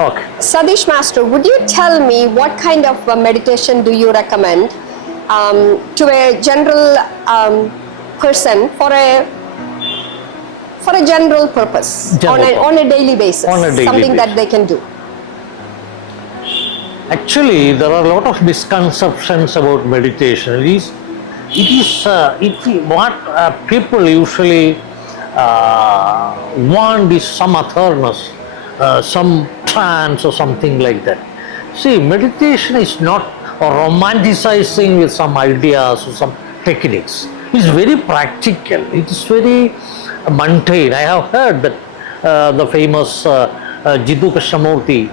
Okay. Sathish Master, would you tell me what kind of meditation do you recommend to a general person for a general purpose on a daily basis, something that they can do? Actually, there are a lot of misconceptions about meditation. What people usually want is some otherness, some trance or something like that. See, meditation is not romanticizing with some ideas or some techniques. It's very practical. It is very mundane. I have heard that the famous Jiddu Krishnamurti,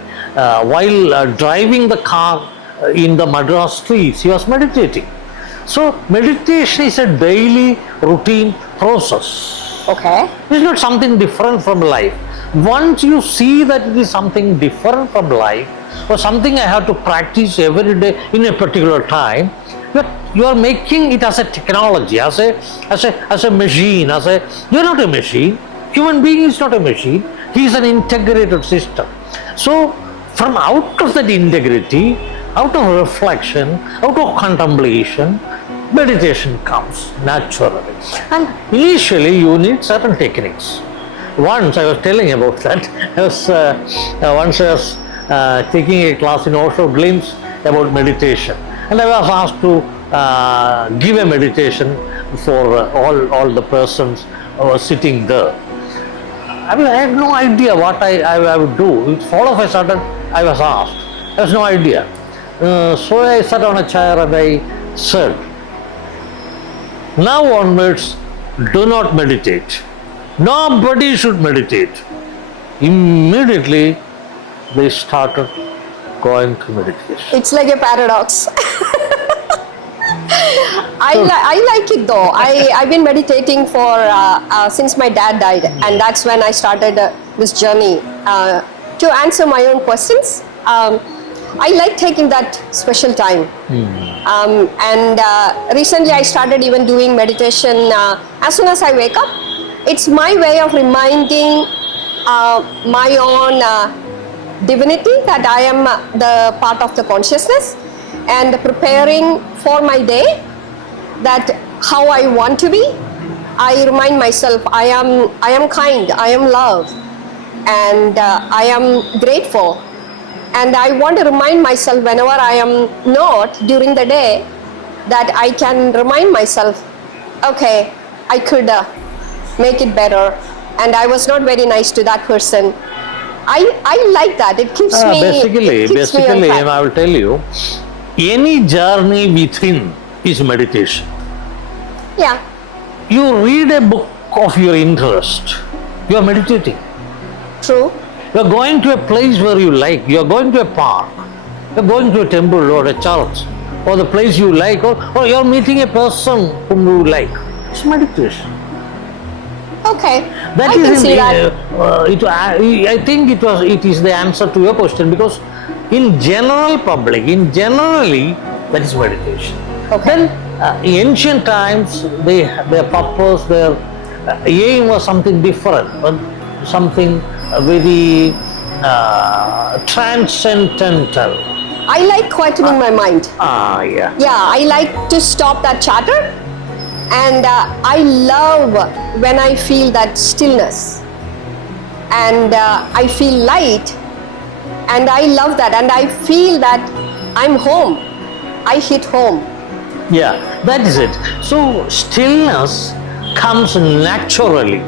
while driving the car in the Madras streets, he was meditating. So meditation is a daily routine process. Okay. It's not something different from life. Once you see that it is something different from life, or something I have to practice every day in a particular time, you are making it as a technology, as a machine, you are not a machine. Human being is not a machine. He is an integrated system. So from out of that integrity, out of reflection, out of contemplation, meditation comes naturally. And initially you need certain techniques. Once I was telling about that, once I was taking a class in Osho Glimpse about meditation, and I was asked to give a meditation for all the persons who were sitting there. I mean, I had no idea what I would do. All of a sudden, I was asked. I had no idea. So I sat on a chair and I said, now onwards, do not meditate. Nobody should meditate. Immediately, they started going to meditation. It's like a paradox. I like it though. I've been meditating for since my dad died, and that's when I started this journey to answer my own questions. I like taking that special time. And recently I started even doing meditation as soon as I wake up. It's my way of reminding my own divinity that I am the part of the consciousness, and preparing for my day, that how I want to be. I remind myself I am kind, I am love, and I am grateful. And I want to remind myself whenever I am not during the day, that I can remind myself, okay, I could make it better, and I was not very nice to that person. I like that. It keeps me. Basically, I will tell you, any journey within is meditation. Yeah. You read a book of your interest, you are meditating. True. You are going to a place where you like, you are going to a park, you are going to a temple or a church, or the place you like, or you are meeting a person whom you like. It's meditation. Okay. That I is can see that. I think it is the answer to your question, because in general public, generally, that is meditation. Okay. Then in ancient times, their purpose, their aim was something different, something very transcendental. I like quietening my mind. Yeah. Yeah, I like to stop that chatter, and I love when I feel that stillness, and I feel light, and I love that, and I feel that I'm home. I hit home. Yeah, that is it. So stillness comes naturally.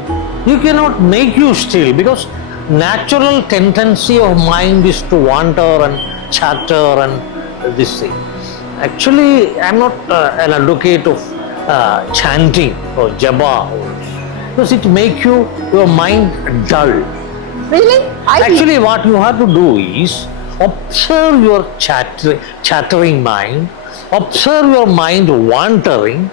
You cannot make you still, because natural tendency of mind is to wander and chatter and this thing. Actually, I am not an advocate of chanting or japa, because it makes your mind dull. Really? Actually, what you have to do is observe your chattering mind, observe your mind wandering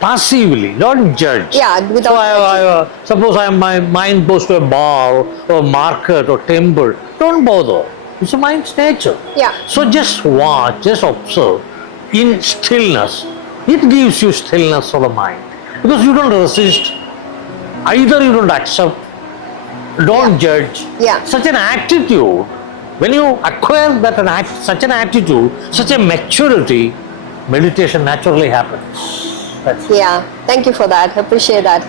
passively, not judge. Yeah, without suppose my mind goes to a bar or market or temple, don't bother. It's a mind's nature. Yeah. So just watch, just observe in stillness. It gives you stillness of the mind, because you don't resist, either you don't accept don't judge. Yeah. Such an attitude, when you acquire that such an attitude, such a maturity, meditation naturally happens. That's Yeah, thank you for that. Appreciate that.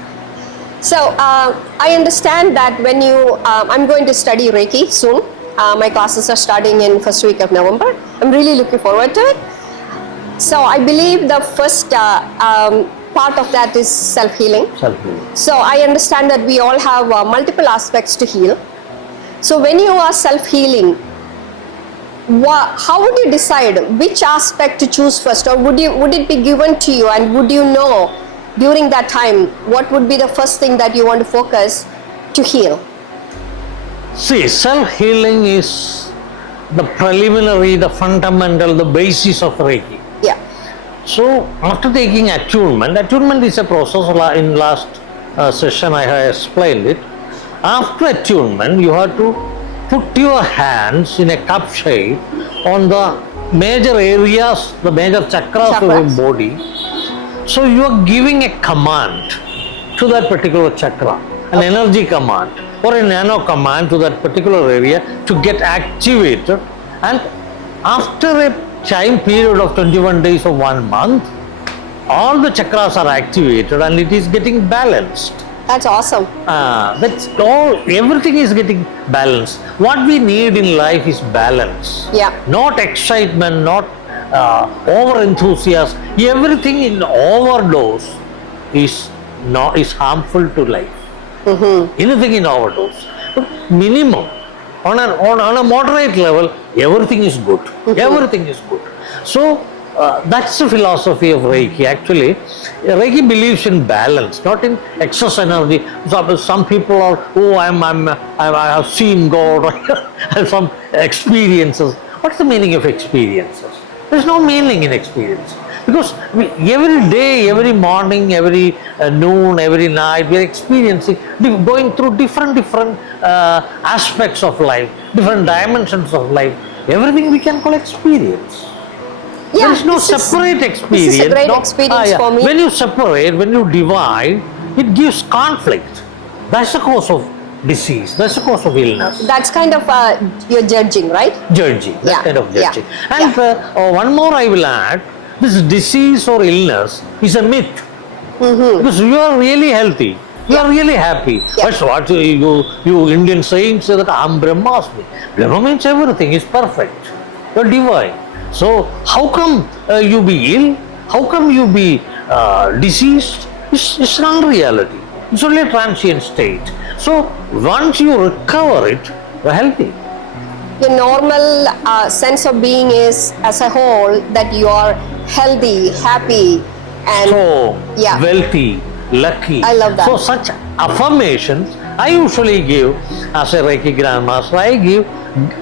So I understand that when you, I'm going to study Reiki soon. My classes are starting in first week of November. I'm really looking forward to it. So I believe the first part of that is self-healing. self-healing. So I understand that we all have multiple aspects to heal. So when you are self-healing, how would you decide which aspect to choose first, or would it be given to you, and would you know during that time what would be the first thing that you want to focus to heal? See, self-healing is the preliminary, the fundamental, the basis of Reiki. Yeah. So, after taking attunement is a process. In last session I have explained it. After attunement, you have to put your hands in a cup shape on the major areas, the major chakras of your body. So, you are giving a command to that particular chakra, an energy command or a nano command to that particular area to get activated, and after a time period of 21 days or 1 month, all the chakras are activated and it is getting balanced. That's awesome. That's all, everything is getting balanced. What we need in life is balance. Yeah. Not excitement, not over enthusiasm. Everything in overdose is harmful to life. Anything in overdose. But minimum, on a moderate level, everything is good. Everything is good. So that's the philosophy of Reiki. Actually, Reiki believes in balance, not in excess energy. Some people are, I have seen God, and some experiences. What's the meaning of experiences? There's no meaning in experience. Because every day, every morning, every noon, every night, we are experiencing, going through different aspects of life, different dimensions of life. Everything we can call experience. Yeah, there is no separate experience. This is a great experience for me. When you separate, when you divide, it gives conflict. That's the cause of disease. That's the cause of illness. That's kind of you're judging, right? Judging. That kind of judging. And one more I will add. This disease or illness is a myth. Because you are really healthy, you are really happy. That's what you Indian saying, say that Aham Brahmasmi. Brahma means everything is perfect. You are divine. So how come you be ill? How come you be diseased? It's not reality. It's only a transient state. So once you recover it, you are healthy. Your normal sense of being is, as a whole, that you are healthy, happy, and wealthy, lucky. I love that. So such affirmations I usually give as a Reiki Grandmaster. I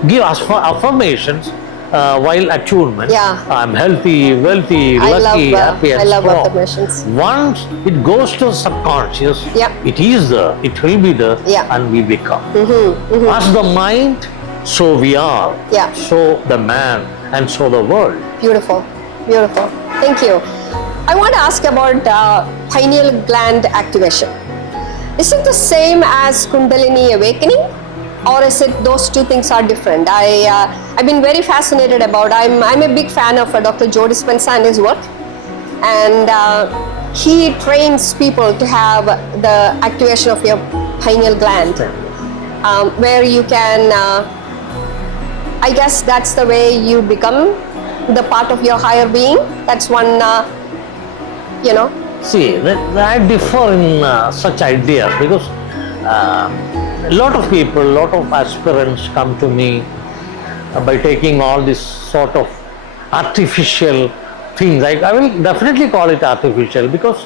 give affirmations while attunement. I'm healthy, wealthy, lucky, happy, and I love strong. affirmations. Once it goes to subconscious, it is there, it will be there, and we become. As the mind, so we are. So the man, and so the world. Beautiful, beautiful. Thank you. I want to ask about pineal gland activation. Is it the same as Kundalini awakening, or is it those two things are different? I've been very fascinated about. I'm a big fan of Dr. Joe Dispenza and his work, and he trains people to have the activation of your pineal gland, where you can. I guess that's the way you become the part of your higher being. That's one, See, I differ in such ideas because a lot of people, a lot of aspirants come to me by taking all this sort of artificial things. I will definitely call it artificial because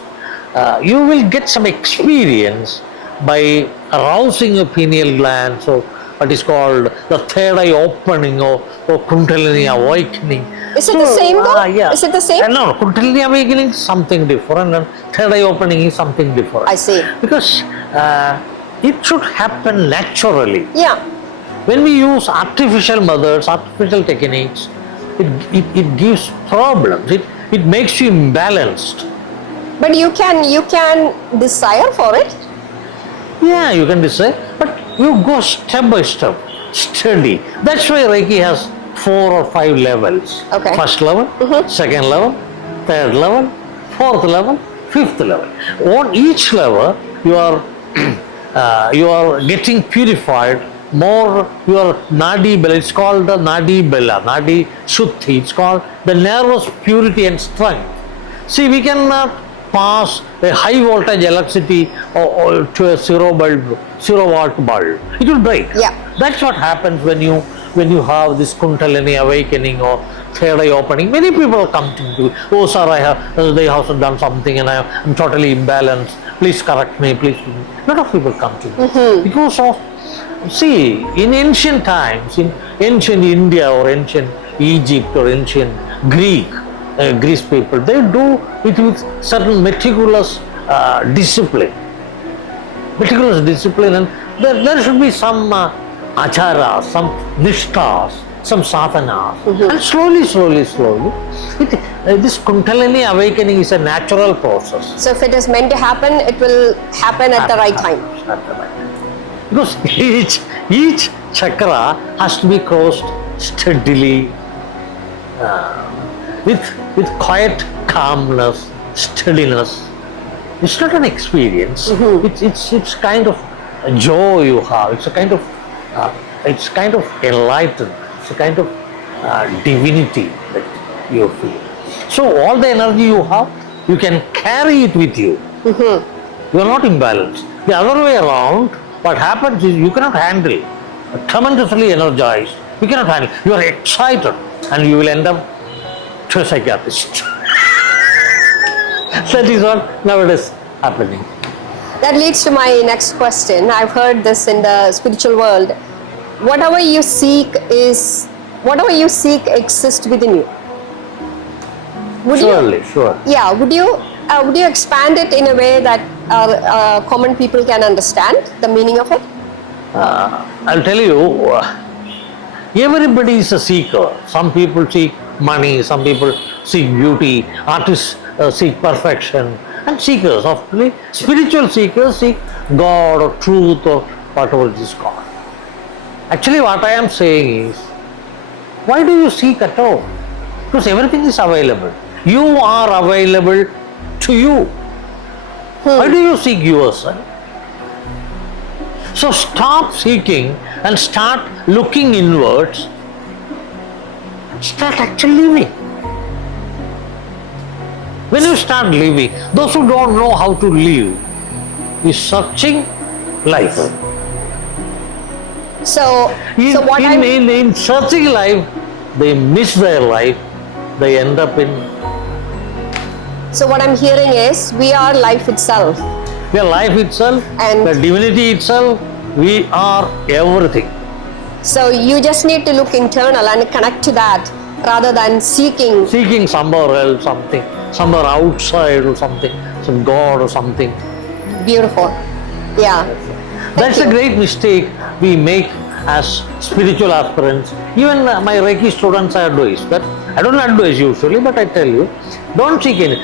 you will get some experience by arousing your pineal gland. So what is called the third eye opening or Kundalini awakening. Is it the same though? Is it the same? No, Kundalini awakening is something different and third eye opening is something different. I see. Because it should happen naturally. Yeah. When we use artificial methods, artificial techniques, it gives problems. It makes you imbalanced. But you can desire for it. Yeah, you can desire, but You go step by step, steady. That's why Reiki has 4 or 5 levels. Okay. First level, second level, third level, fourth level, fifth level. On each level, you are getting purified more. Your nadi bela, it's called the nadi bela, nadi shuddhi. It's called the nervous purity and strength. See, we cannot pass a high voltage electricity or to a 0 watt bulb. It will break. Yeah. That's what happens when you have this Kundalini awakening or third eye opening. Many people come to you, oh sir, they have done something and I'm totally imbalanced. Please correct me, please. A lot of people come to you because of, see, in ancient times, in ancient India or ancient Egypt or ancient Greece people, they do it with certain meticulous discipline. And there should be some acharas, some nishtas, some sadhanas. And slowly, this Kundalini awakening is a natural process. So if it is meant to happen, it will happen at the right time. At the right time. Because each chakra has to be crossed steadily, with quiet calmness, steadiness. It's not an experience. It's kind of a joy you have. It's kind of enlightened. It's a kind of divinity that you feel. So all the energy you have, you can carry it with you. You are not imbalanced. The other way around, what happens is you cannot handle. Tremendously energized, you cannot handle. You are excited, and you will end up to a psychiatrist. That is what nowadays happening. That leads to my next question. I've heard this in the spiritual world. Whatever you seek exists within you. Sure. Yeah. Would you expand it in a way that common people can understand the meaning of it? I'll tell you, everybody is a seeker. Some people seek money, some people seek beauty, artists seek perfection, and seekers, spiritual seekers seek God or truth or whatever it is called. Actually, what I am saying is, why do you seek at all? Because everything is available. You are available to you. Why do you seek yourself? So stop seeking and start looking inwards. Start actually living. When you start living, those who don't know how to live is searching life. In searching life, they miss their life. They end up in. So what I'm hearing is, we are life itself. We are life itself, and the divinity itself. We are everything. So you just need to look internal and connect to that, rather than seeking somewhere else, somewhere outside or something, some God or something. Beautiful. Yeah. That's a great mistake we make as spiritual aspirants. Even my Reiki students advise that. I don't advise usually, but I tell you, don't seek any.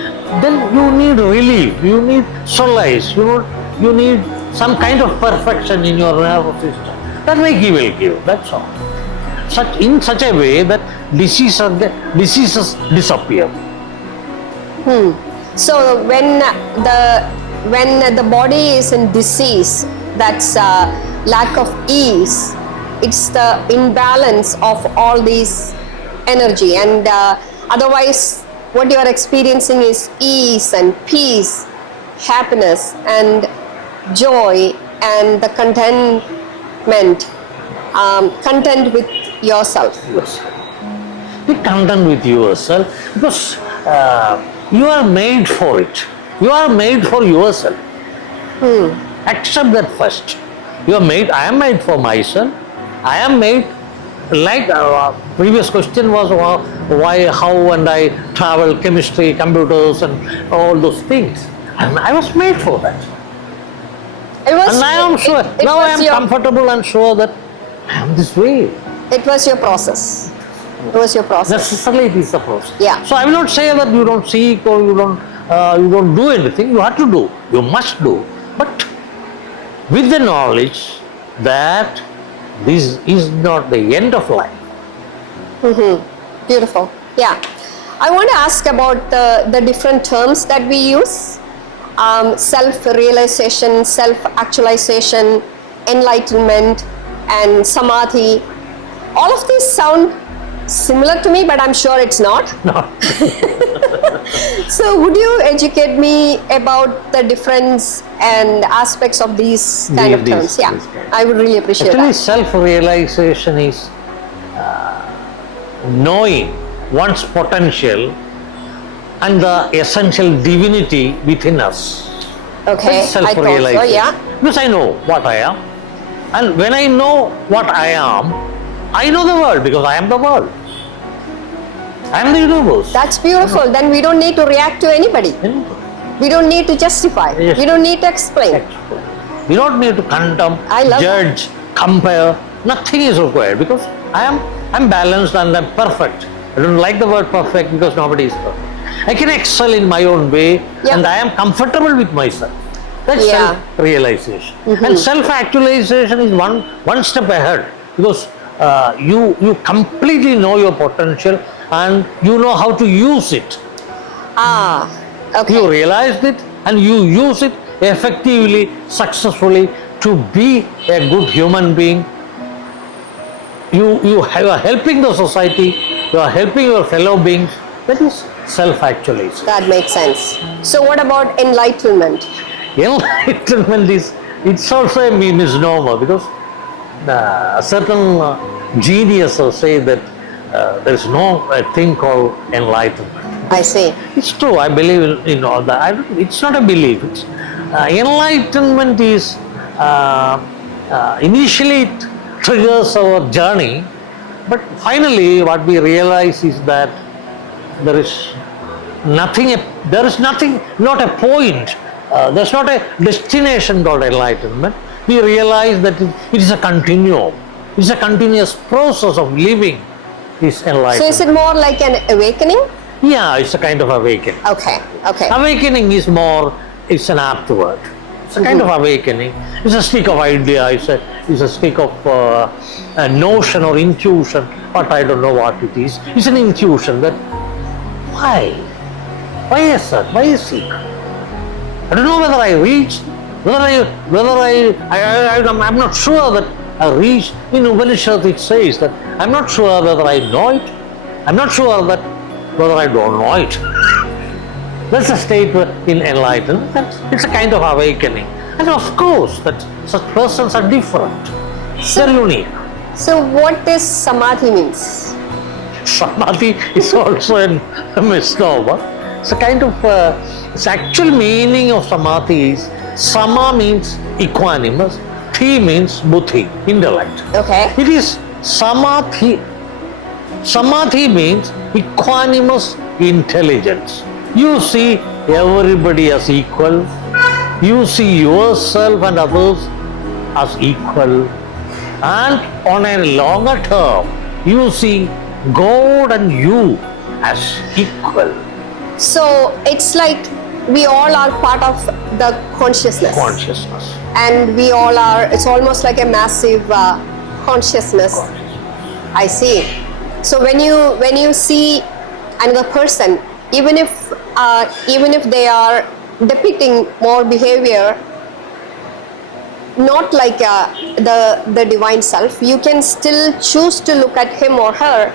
Then you need relief, you need solace, you need some kind of perfection in your nervous system. That Reiki will give, that's all. In such a way that diseases disappear. So when the body is in disease, that's lack of ease. It's the imbalance of all these energy, and otherwise what you are experiencing is ease and peace, happiness and joy, and the contentment, content with yourself. Yes. Be content with yourself, because you are made for it. You are made for yourself. Accept that first. You are made. I am made for myself. I am made. Like previous question was why, how, and I travel, chemistry, computers, and all those things. And I was made for that. And I am sure. Now I am comfortable and sure that I am this way. It was your process. It was your process. Necessarily, it is the process. Yeah. So I will not say that you don't seek or you don't do anything. You have to do. You must do. But with the knowledge that this is not the end of life. Beautiful. Yeah. I want to ask about the different terms that we use. Self-realization, self-actualization, enlightenment, and samadhi. All of these sound similar to me, but I'm sure it's not. No. So would you educate me about the difference and aspects of these kind of terms? Yeah, I would really appreciate Actually, that. self-realization is knowing one's potential and the essential divinity within us. Okay, That's I thought so, self-realization. yeah. Because I know what I am. And when I know what I am, I know the world because I am the world. I am the universe. That's beautiful. Then we don't need to react to anybody. We don't need to justify. Yes. We don't need to explain. We don't need to condemn, I love judge, compare. Nothing is required because I'm balanced and I'm perfect. I don't like the word perfect because nobody is perfect. I can excel in my own way and I am comfortable with myself. That's self-realization. And self-actualization is one step ahead because you completely know your potential and you know how to use it. Okay. You realized it and you use it effectively, successfully to be a good human being. You are helping the society, you are helping your fellow beings. That is self-actualization. That makes sense. So what about enlightenment? Enlightenment it's also a misnomer because certain geniuses say that there is no thing called enlightenment. I see. It's true. I believe in all that. It's not a belief. It's, enlightenment is initially it triggers our journey, but finally what we realize is that there is nothing. Not a point. There's not a destination called enlightenment. We realize that it is a continuum. It's a continuous process of living. Is enlightenment. So is it more like an awakening? Yeah, it's a kind of awakening. Okay. Awakening is more, it's an apt word. It's a kind of awakening. It's a stick of idea, it's a stick of a notion or intuition, but I don't know what it is. It's an intuition that, why? Why is that? Why is it? I don't know whether I reached, I'm not sure that I reached. In Upanishad it says that I'm not sure whether I know it, I'm not sure that whether I don't know it. That's a state in enlightenment. It's a kind of awakening. And of course, that such persons are different. They're unique. So what does samadhi means? Samadhi is also a misnomer. It's a kind of, its actual meaning of samadhi is, sama means equanimous, thi means buddhi, intellect. Okay. It is samadhi. Samadhi means equanimous intelligence. You see everybody as equal. You see yourself and others as equal. And on a longer term, you see God and you as equal. So it's like we all are part of the consciousness. Consciousness. And we all are, it's almost like a massive consciousness. I see. So when you see another person, even if they are depicting more behavior not like the divine self, you can still choose to look at him or her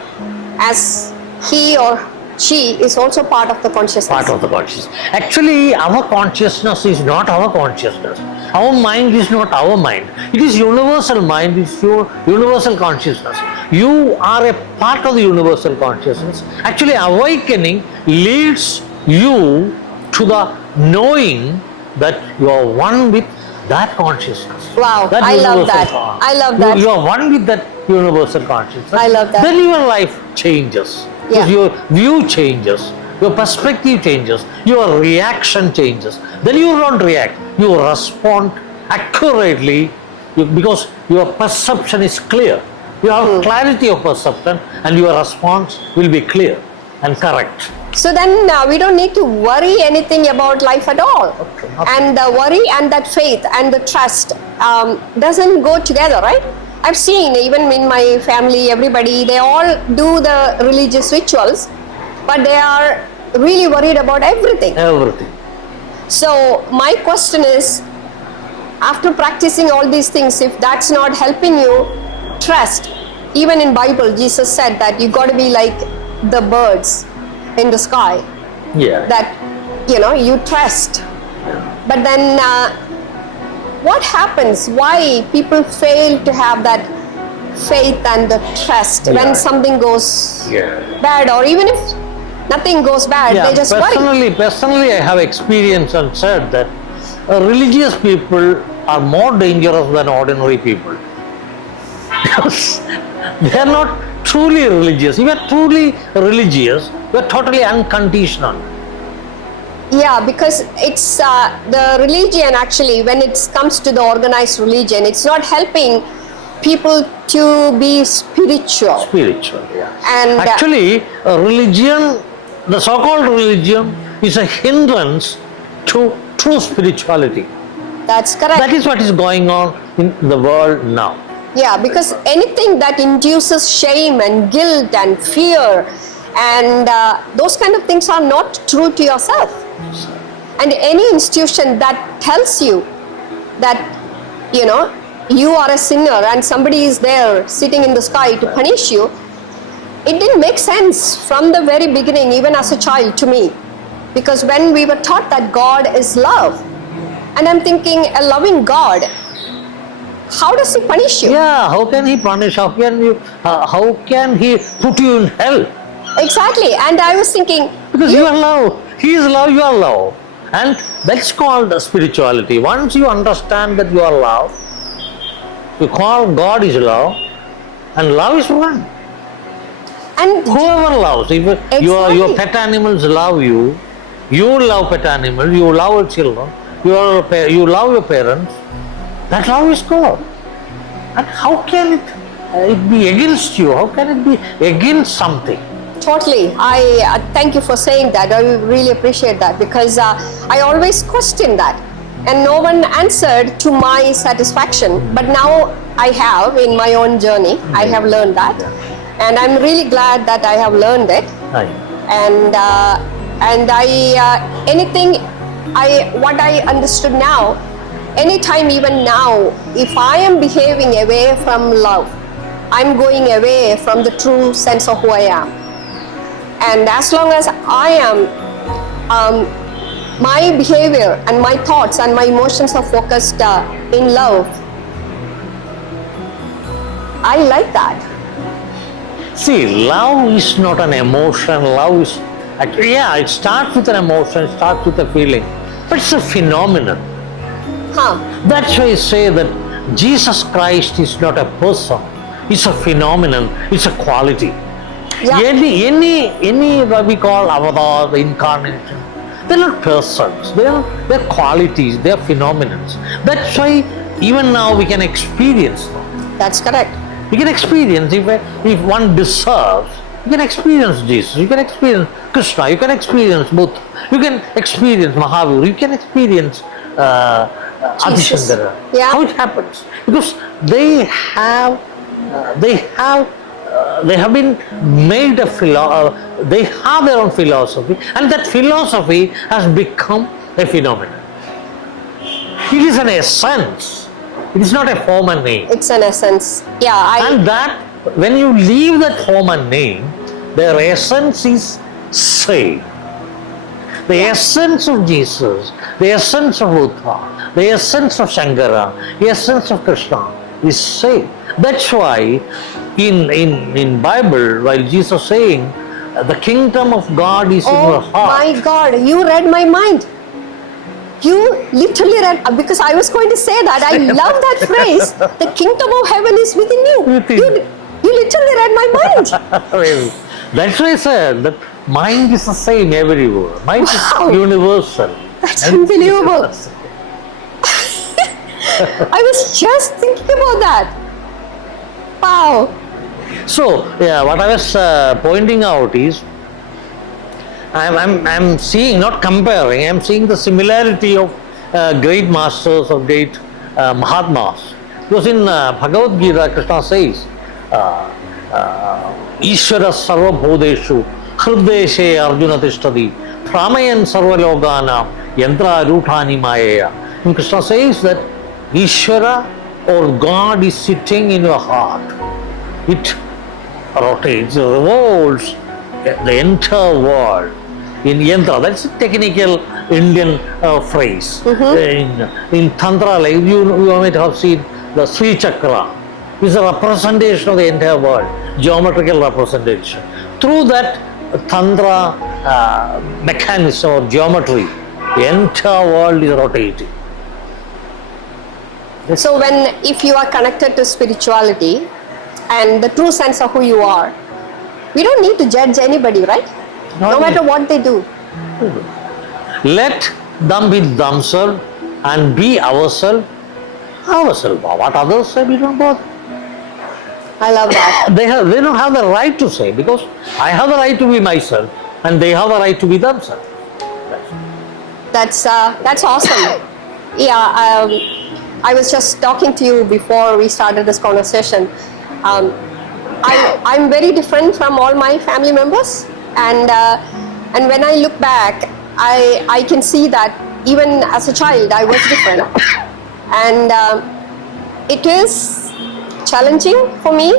as he or she is also part of the consciousness. Part of the consciousness. Actually, our consciousness is not our consciousness. Our mind is not our mind. It is universal mind, it's your universal consciousness. You are a part of the universal consciousness. Actually, awakening leads you to the knowing that you are one with that consciousness. Wow, that I love that. Consciousness. I love that. You are one with that universal consciousness. I love that. Then your life changes. Yeah. Because your view changes, your perspective changes, your reaction changes. Then you don't react, you respond accurately because your perception is clear. You have clarity of perception and your response will be clear and correct. So then we don't need to worry anything about life at all. Okay. And the worry and that faith and the trust doesn't go together, right? I've seen even in my family, everybody, they all do the religious rituals, but they are really worried about everything. Everything. So my question is, after practicing all these things, if that's not helping you trust, even in Bible, Jesus said that you got to be like the birds in the sky, Yeah. that you trust. But then what happens? Why people fail to have that faith and the trust Yeah. when something goes Yeah. bad, or even if nothing goes bad, Yeah, they just worry. personally, I have experienced and said that religious people are more dangerous than ordinary people. Because they are not truly religious. If you are truly religious, you are totally unconditional. Yeah, because it's the religion actually, when it comes to the organized religion, it's not helping people to be spiritual. Spiritual, yeah. And actually, religion, the so-called religion, is a hindrance to true spirituality. that's correct. That is what is going on in the world now. Yeah, because anything that induces shame and guilt and fear and those kind of things are not true to yourself. And any institution that tells you that you are a sinner and somebody is there sitting in the sky to punish you, it didn't make sense from the very beginning, even as a child, to me. Because when we were taught that God is love, and I'm thinking, a loving God, how does he punish you? Yeah, how can he punish? How can he put you in hell? Exactly. And I was thinking, Because you are love. He is love, you are love. And that's called spirituality. Once you understand that you are love, you call God is love, and love is one. and Whoever loves, if your Exactly. pet animals love you, you love pet animals, you love your children, you love your parents, that love is God. And how can it be against you? How can it be against something? totally, I thank you for saying that. I really appreciate that, because I always questioned that, and no one answered to my satisfaction. But now I have, in my own journey, I have learned that, and I'm really glad that I have learned it. Right. And what I understood now, anytime, even now, if I am behaving away from love, I'm going away from the true sense of who I am. And as long as I am, my behavior and my thoughts and my emotions are focused in love, I like that. See, love is not an emotion. Love is, yeah, it starts with an emotion, it starts with a feeling, but it's a phenomenon. That's why I say that Jesus Christ is not a person, it's a phenomenon, it's a quality. Yeah. Any what we call avatar, the incarnation, they're not persons, they're qualities, they're phenomenons. That's why even now we can experience them. That's correct. You can experience, if one deserves, you can experience Jesus, you can experience Krishna, you can experience Buddha, you can experience Mahavir, you can experience Jesus. Adishandara. Yeah. How it happens? Because they have been made they have their own philosophy, and that philosophy has become a phenomenon. It is an essence. It is not a form and name. It's an essence. Yeah, And that, when you leave that form and name, their essence is saved. The essence of Jesus, the essence of Buddha, the essence of Shankara, the essence of Krishna is saved. That's why in Bible, while Jesus saying, the kingdom of God is in your oh heart. my God, you read my mind. You literally read, because I was going to say that. I love that phrase. The kingdom of heaven is within you. Within. You literally read my mind. That's why I said that mind is the same everywhere. Mind Wow. is universal. That's unbelievable. I was just thinking about that. Wow. So, yeah, what I was pointing out is, I'm seeing, not comparing, I'm seeing the similarity of great masters or great Mahatmas. Because in Bhagavad Gita, Krishna says, Ishvara sarva bhodeshu hrideshe arjuna tishtadi pramayan sarva logana yantra ruthani mayaya. And Krishna says that Ishvara or God is sitting in your heart. It rotates, revolves the entire world in yantra. That's a technical Indian phrase. In Tantra, like you might have seen the Sri Chakra is a representation of the entire world, geometrical representation. Through that Tantra mechanism or geometry, the entire world is rotating. So if you are connected to spirituality and the true sense of who you are, we don't need to judge anybody, right? No matter what they do. Let them be themselves and be ourselves. What others say, we don't bother. I love that. They don't have the right to say, because I have the right to be myself and they have the right to be themselves. That's awesome. Yeah, I was just talking to you before we started this conversation. I'm very different from all my family members, and when I look back, I can see that even as a child I was different, and it is challenging for me,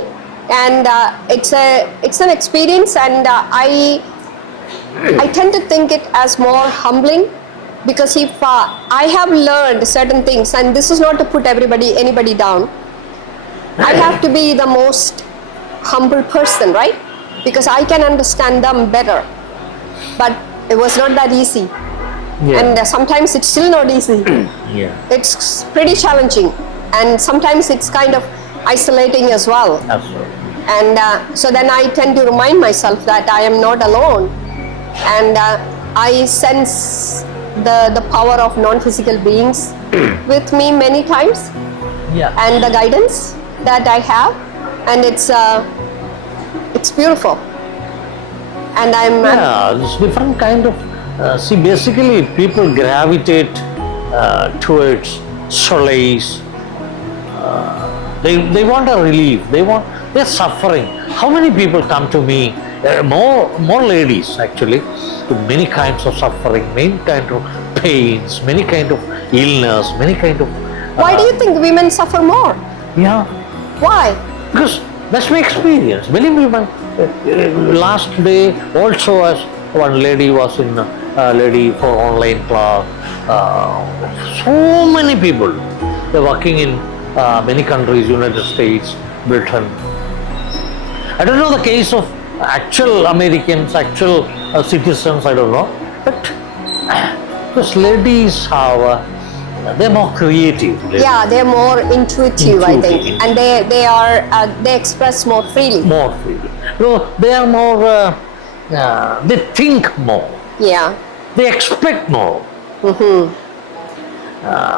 and it's an experience, and I tend to think it as more humbling, because if I have learned certain things, and this is not to put anybody down, I have to be the most humble person, right? Because I can understand them better, but it was not that easy. Yeah. And sometimes it's still not easy. Yeah. It's pretty challenging, and sometimes it's kind of isolating as well. Absolutely. And so then I tend to remind myself that I am not alone, and I sense the power of non-physical beings with me many times, Yeah. and the guidance that I have, and it's beautiful. And It's different kind of. See, basically, people gravitate towards solace. They want a relief. They're suffering. How many people come to me? More ladies actually, to many kinds of suffering, many kind of pains, many kind of illness, many kind of. why do you think women suffer more? Yeah. Why? Because that's my experience. Believe me, last day also, as one lady was in lady for online class. So many people. They're working in many countries, United States, Britain. I don't know the case of actual Americans, actual citizens. I don't know, but those ladies have. They're more creative. Yeah, they're more intuitive, I think, and they express more freely. More freely. So they are more. They think more. Yeah. They expect more.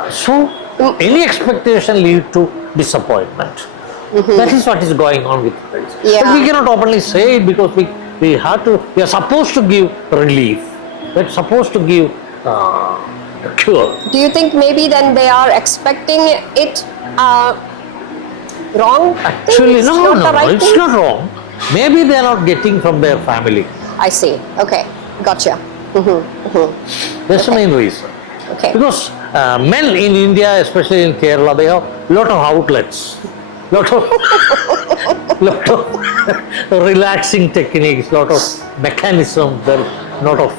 So any expectation lead to disappointment. That is what is going on with us. Yeah. But we cannot openly say it, because we are supposed to give relief. We're supposed to give a cure. Do you think maybe then they are expecting it wrong? Actually, no, it's not wrong. Maybe they are not getting from their family. I see. Okay, gotcha. That's the main reason. Okay. Because men in India, especially in Kerala, they have lot of outlets, lot of relaxing techniques, lot of mechanisms, there lot of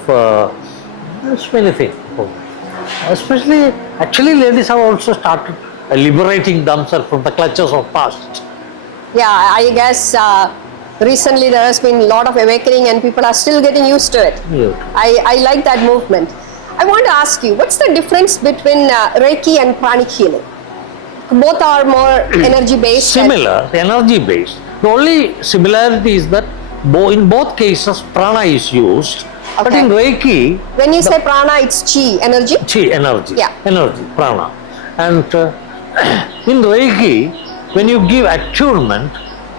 there's many things. Especially, actually, ladies have also started liberating themselves from the clutches of past. Yeah, I guess recently there has been a lot of awakening, and people are still getting used to it. Yeah. I like that movement. I want to ask you, what's the difference between Reiki and pranic healing? Both are more energy-based. Similar, energy-based. The only similarity is that in both cases, prana is used. Okay. But in Reiki, when you say prana, it's chi, energy? Chi, energy. Yeah. Energy, prana. And in Reiki, when you give attunement,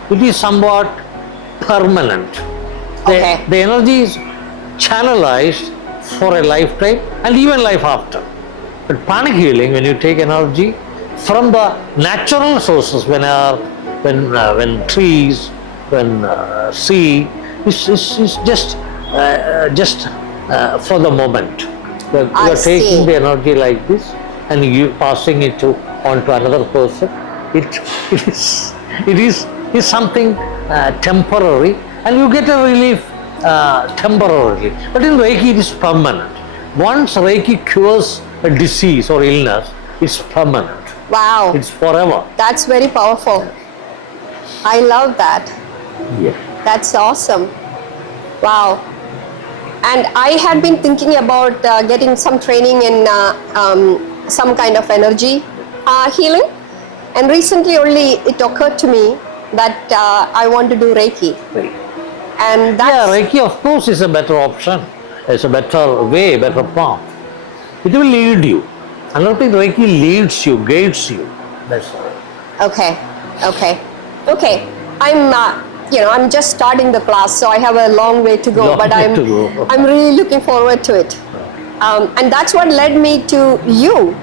it is somewhat permanent. Okay. The energy is channelized for a lifetime and even life after. But pranic healing, when you take energy from the natural sources, when trees, when sea, is just for the moment. You are taking the energy like this and you passing it on to another person. It is something temporary, and you get a relief temporarily. But in Reiki, it is permanent. Once Reiki cures a disease or illness, it's permanent. Wow. It's forever. That's very powerful. I love that. Yeah. That's awesome. Wow. And I had been thinking about getting some training in some kind of energy healing. And recently only it occurred to me that I want to do Reiki. And that's... Reiki of course is a better option. It's a better way, better path. It will lead you. I don't think Reiki leads you, guides you. That's all. Okay. I'm just starting the class, so I have a long way to go. I'm really looking forward to it. And that's what led me to you.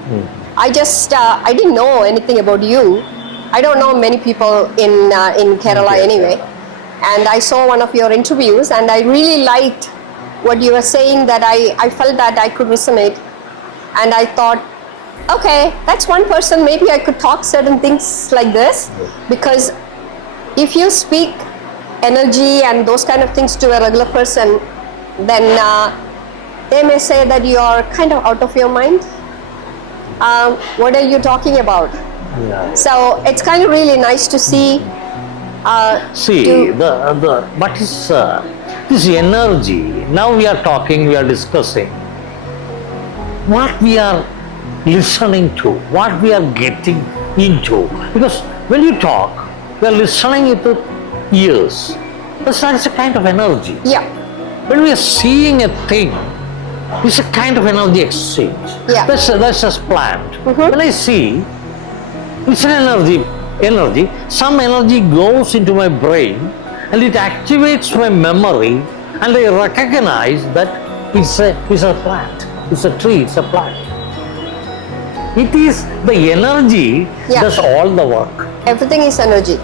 I didn't know anything about you. I don't know many people in Kerala anyway. And I saw one of your interviews, and I really liked what you were saying, that I felt that I could resonate. And I thought, okay, that's one person, maybe I could talk certain things like this, because if you speak energy and those kind of things to a regular person, then they may say that you are kind of out of your mind. What are you talking about? Yeah. So it's kind of really nice to see. What is this energy? Now we are talking, we are discussing what we are listening to, what we are getting into. Because when you talk, we are listening it with ears. That's a kind of energy. Yeah. When we are seeing a thing, it's a kind of energy exchange. Yeah. That's just planned. When I see, it's an energy. Some energy goes into my brain and it activates my memory, and I recognize that it's a plant, it's a tree, it's a plant. It is the energy does all the work. Everything is energy.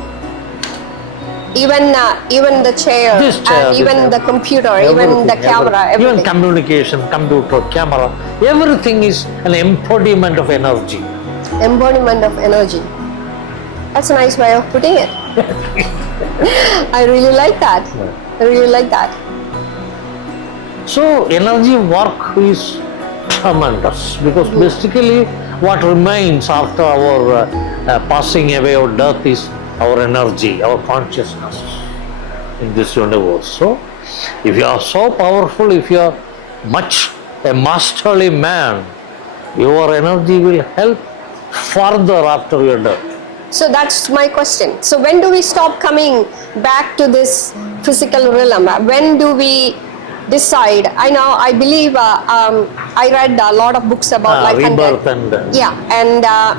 Even the chair, and even the computer, even the camera, everything. Even communication, computer, camera, everything is an embodiment of energy. Embodiment of energy. That's a nice way of putting it. I really like that. I really like that. So energy work is tremendous, because basically what remains after our passing away or death is our energy, our consciousness in this universe. So if you are so powerful, if you are much a masterly man, your energy will help further after your death. So that's my question. So when do we stop coming back to this physical realm? When do we decide? I believe I read a lot of books about life and death.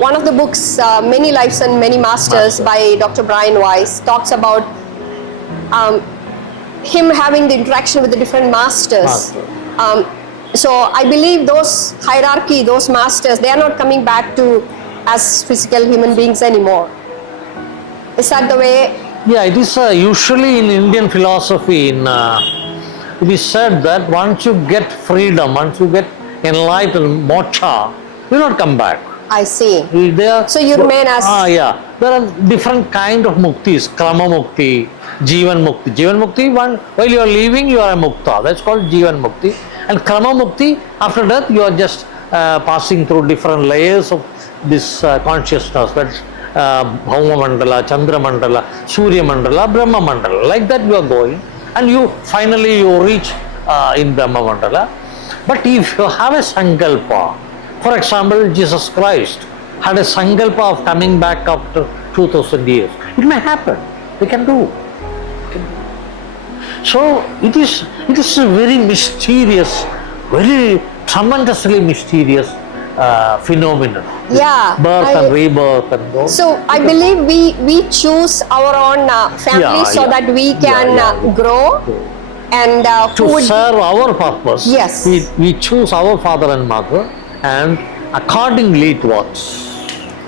One of the books, Many Lives and Many Masters by Dr. Brian Weiss, talks about him having the interaction with the different masters. So I believe those hierarchy, those masters, they are not coming back to as physical human beings anymore. Is that the way? Yeah, it is usually in Indian philosophy, it is said that once you get freedom, once you get enlightened, moksha, you will not come back. I see. So you remain as... There are different kind of muktis, krama mukti, jivan mukti. Jivan mukti, while you are leaving, you are a mukta. That's called jivan mukti. And krama mukti, after death, you are just passing through different layers of this consciousness. That's Bhauma Mandala, Chandra Mandala, Surya Mandala, Brahma Mandala. Like that you are going, and you finally reach in Brahma Mandala. But if you have a sankalpa, for example, Jesus Christ had a sankalpa of coming back after 2000 years. It may happen. They can do. So it is a very mysterious, very tremendously mysterious phenomenon. Yeah. Birth and rebirth and all. So I believe we choose our own family so that we can grow And to who would serve our purpose. Yes. We choose our father and mother, and accordingly it works.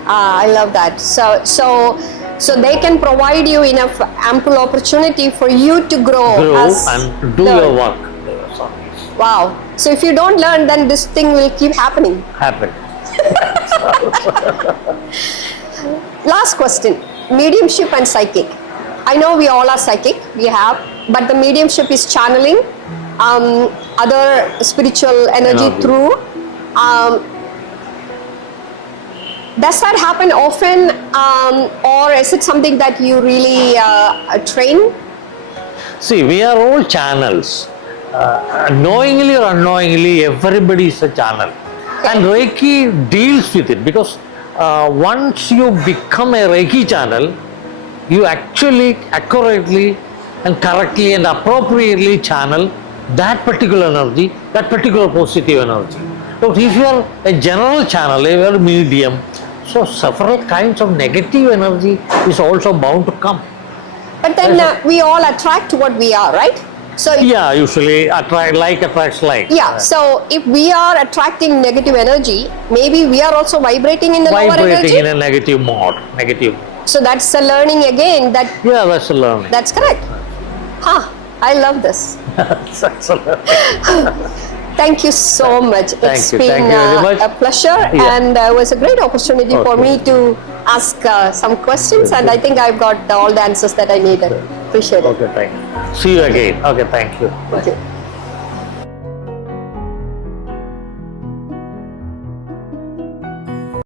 I love that. So they can provide you enough ample opportunity for you to grow as and do learn. your work. Wow. So if you don't learn, then this thing will keep happening. Happen. Last question. Mediumship and psychic. I know we all are psychic, but the mediumship is channeling other spiritual energy through. Does that happen often, or is it something that you really train? See, we are all channels. Knowingly or unknowingly, everybody is a channel. And Reiki deals with it, because once you become a Reiki channel, you actually accurately and correctly and appropriately channel that particular energy, that particular positive energy. But if you are a general channel, you are a medium, so several kinds of negative energy is also bound to come. But then we all attract what we are, right? So Yeah, usually attracts like. yeah, so if we are attracting negative energy, maybe we are also vibrating in the lower Vibrating energy. in a negative mode. So that's a learning again. Yeah, that's a learning. That's correct. Huh, I love this. That's a learning. Thank you so much. It's you. been Thank you very much. a pleasure, Yeah. and it was a great opportunity for Okay. me to ask some questions, and I think I've got all the answers that I needed. Appreciate it. Okay, thank you. See you again. Okay, thank you. Thank you.